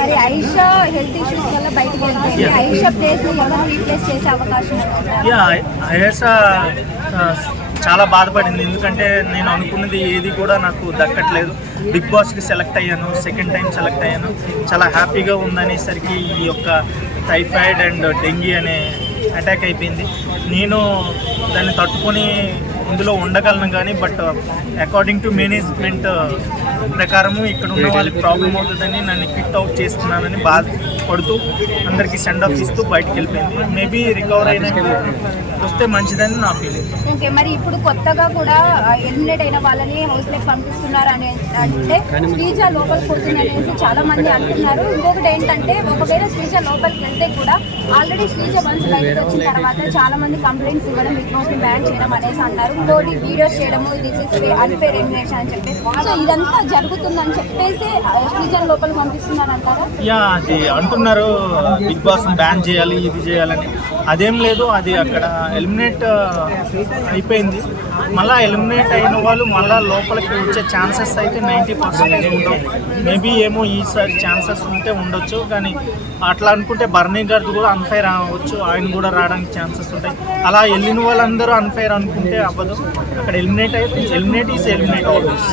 మరి Ayesha health issues వల్ల బయటకు వెళ్ళిపోయింది. ఆయిషా ప్లేస్ ని ఎవరు రీప్లేస్ చేసే అవకాశం ఉంది? ఆయిషా చాలా బాధపడింది, ఎందుకంటే నేను అనుకున్నది ఏది కూడా నాకు దక్కట్లేదు. బిగ్ బాస్కి సెలెక్ట్ అయ్యాను, సెకండ్ టైం సెలెక్ట్ అయ్యాను, చాలా హ్యాపీగా ఉందనేసరికి ఈ యొక్క టైఫాయిడ్ అండ్ డెంగీ అనే అటాక్ అయిపోయింది. నేను దాన్ని తట్టుకొని ఇందులో ఉండగలను కానీ బట్ అకార్డింగ్ టు మేనేజ్మెంట్ ప్రకారము ఇక్కడ ఉన్న వాళ్ళకి ప్రాబ్లం అవుతుందని నన్ను క్విట్ అవుట్ చేస్తున్నానని బాధపడుతూ అందరికీ సెండ్ ఆఫ్ ఇస్తూ బయటకు వెళ్ళిపోయింది. మేబీ రికవర్ అయినాక వస్తే మంచిదని నా ఫీలింగ్. ఓకే, మరి ఇప్పుడు కొత్తగా కూడా ఎలిమినేట్ అయిన వాళ్ళని హౌస్లోకి పంపిస్తున్నారు అని అంటే శ్రీజ లోపలికి పోతుంది అనేసి చాలా మంది అంటున్నారు. ఇంకొకటి ఏంటంటే ఒకవేళ శ్రీజ లోపలికి వెళ్తే కూడా ఆల్రెడీ శ్రీజ వన్స్ బయటకు వచ్చిన తర్వాత చాలా మంది కంప్లైంట్స్ ఇవ్వడం, బిగ్ బాస్ ని బ్యాన్ చేయడం అనేసి అన్నారు. ఇంకోటి వీడియోస్ చేయడము, దిస్ ఇస్ అన్ఫేర్ ఎలిమినేషన్ అని చెప్పేసి, సో ఇదంతా జరుగుతుందని చెప్పేసి శ్రీజ లోపలికి పంపిస్తున్నారు అంటారా? అది అంటున్నారు బిగ్ బాస్ బ్యాన్ చేయాలి, ఇది చేయాలని. అదేం లేదు, అది అక్కడ ఎలిమినేట్ అయిపోయింది. మళ్ళీ ఎలిమినేట్ అయిన వాళ్ళు మళ్ళీ లోపలికి వచ్చే ఛాన్సెస్ అయితే 90% ఉండవు. మేబీ ఏమో ఈసారి ఛాన్సెస్ ఉంటే ఉండొచ్చు, కానీ అట్లా అనుకుంటే బర్నీ గారిది కూడా అన్ఫైర్ అవ్వచ్చు, ఆయన కూడా రావడానికి ఛాన్సెస్ ఉంటాయి. అలా వెళ్ళిన వాళ్ళందరూ అన్ఫైర్ అనుకుంటే అవ్వదు. అక్కడ ఎలిమినేట్ అయితే ఎలిమినేట్ ఈజ్ ఎలిమినేట్ ఆల్వేస్.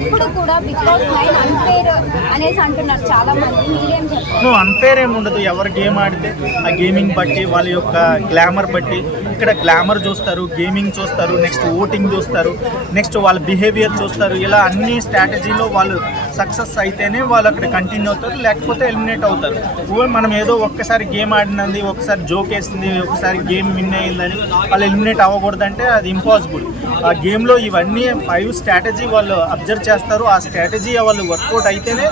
ఇప్పుడు కూడా బిగ్ బాస్ అన్ఫైర్ అనేసి అంటున్నారు చాలా మంది, మీరేం చెప్తారు? నువ్వు అన్ఫైర్ ఏమి ఉండదు. ఎవరు గేమ్ ఆడితే ఆ గేమింగ్ బట్టి, వాళ్ళ యొక్క గ్లామర్ బట్టి, ఇక్కడ గ్లామర్ చూస్తారు, గేమింగ్ చూస్తారు, నెక్స్ట్ ఓటింగ్ చూస్తారు, నెక్స్ట్ వాళ్ళ బిహేవియర్ చూస్తారు. ఇలా అన్ని స్ట్రాటజీలో వాళ్ళు సక్సెస్ అయితేనే వాళ్ళు అక్కడ కంటిన్యూ అవుతారు, లేకపోతే ఎలిమినేట్ అవుతారు. మనం ఏదో ఒక్కసారి గేమ్ ఆడినది, ఒకసారి జోక్ వేసింది, ఒకసారి గేమ్ విన్ అయ్యిందని వాళ్ళు ఎలిమినేట్ అవ్వకూడదంటే అది ఇంపాసిబుల్. ఆ గేమ్లో ఇవన్నీ 5 స్ట్రాటజీ వాళ్ళు అబ్జర్వ్ చేస్తారు. ఆ స్ట్రాటజీ వాళ్ళు వర్కౌట్ అయితేనే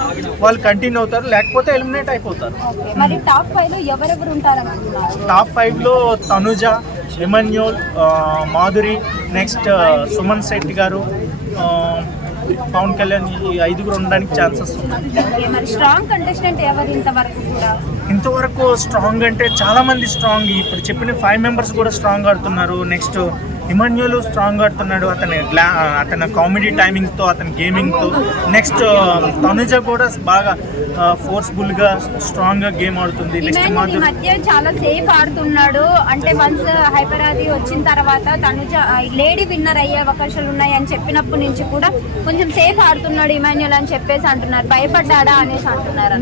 వాళ్ళు కంటిన్యూ అవుతారు, లేకపోతే ఎలిమినేట్ అయిపోతారు. టాప్ 5లో తనుజ, ఎమన్యూల్, మాధురి, నెక్స్ట్ సుమన్ శెట్టి గారు, పవన్ కళ్యాణ్, ఈ 5 ఉండడానికి ఛాన్సెస్ ఉన్నాయి. ఇంతవరకు స్ట్రాంగ్ అంటే చాలామంది స్ట్రాంగ్, ఇప్పుడు చెప్పిన 5 మెంబర్స్ కూడా స్ట్రాంగ్ ఆడుతున్నారు. నెక్స్ట్ ఇమాన్యుయల్ స్ట్రాంగ్ ఆడుతున్నాడు, అతని కామెడీ టైమింగ్తో, అతని గేమింగ్తో. నెక్స్ట్ తనుజ కూడా బాగా ఫోర్స్ఫుల్గా స్ట్రాంగ్గా గేమ్ ఆడుతుంది. నెక్స్ట్ మధ్య చాలా సేఫ్ ఆడుతున్నాడు, అంటే వన్స్ హైపర్ అది వచ్చిన తర్వాత తనుజ లేడీ విన్నర్ అయ్యే అవకాశాలు ఉన్నాయి అని చెప్పినప్పటి నుంచి కూడా కొంచెం సేఫ్ ఆడుతున్నాడు ఇమాన్యుయల్ అని చెప్పేసి అంటున్నారు. భయపడ్డా అనేసి అంటున్నారు.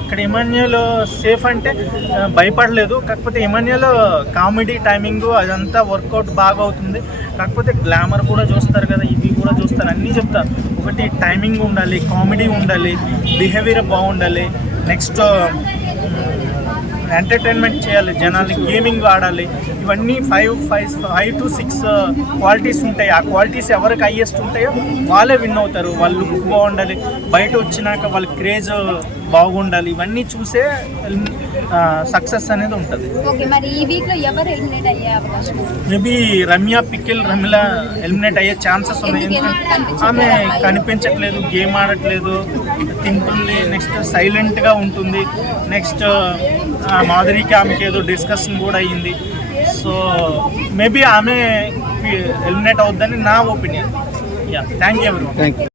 అక్కడ ఇమాన్యుయల్ సేఫ్ అంటే భయపడలేదు, కాకపోతే ఇమాన్యుయల్ కామెడీ టైమింగ్ అదంతా వర్కౌట్ బాగా అవుతుంది. కాకపోతే గ్లామర్ కూడా చూస్తారు కదా, ఇవి కూడా చూస్తారు, అన్నీ చెప్తారు. ఒకటి టైమింగ్ ఉండాలి, కామెడీ ఉండాలి, బిహేవియర్ బాగుండాలి, నెక్స్ట్ ఎంటర్టైన్మెంట్ చేయాలి, జనాల్ని గేమింగ్ ఆడాలి. ఇవన్నీ 5 to 6 క్వాలిటీస్ ఉంటాయి. ఆ క్వాలిటీస్ ఎవరికి హైయెస్ట్ ఉంటాయో వాళ్ళే విన్ అవుతారు. వాళ్ళ లుక్ బాగుండాలి, బయట వచ్చినాక వాళ్ళ క్రేజ్ బాగుండాలి, ఇవన్నీ చూసే సక్సెస్ అనేది ఉంటుంది. మేబీ రమ్య, పికిల్, రమిల ఎలిమినేట్ అయ్యే ఛాన్సెస్ ఉన్నాయి. ఎందుకంటే ఆమె కనిపించట్లేదు, గేమ్ ఆడట్లేదు, తింటుంది, నెక్స్ట్ సైలెంట్గా ఉంటుంది. నెక్స్ట్ మాధురికి ఆమెకి ఏదో డిస్కషన్ కూడా అయ్యింది. సో మేబీ ఆమె ఎలిమినేట్ అవుద్దని నా ఒపీనియన్. Thank you everyone.